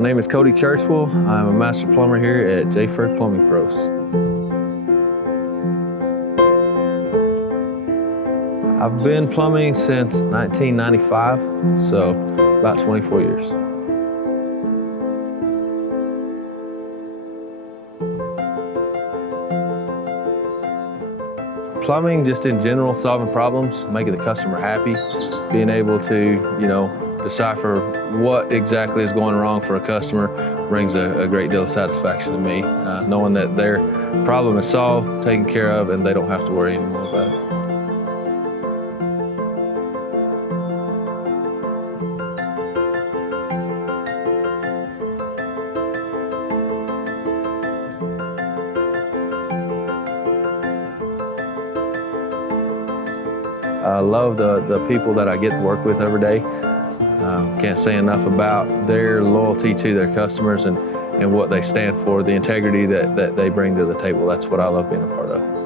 My name is Cody Churchwell. I'm a master plumber here at Ferg Pros. I've been plumbing since 1995, so about 24 years. Plumbing, just in general, solving problems, making the customer happy, being able to, decipher what exactly is going wrong for a customer brings a great deal of satisfaction to me, knowing that their problem is solved, taken care of, and they don't have to worry anymore about it. I love the people that I get to work with every day. Can't say enough about their loyalty to their customers and what they stand for, the integrity that they bring to the table. That's what I love being a part of.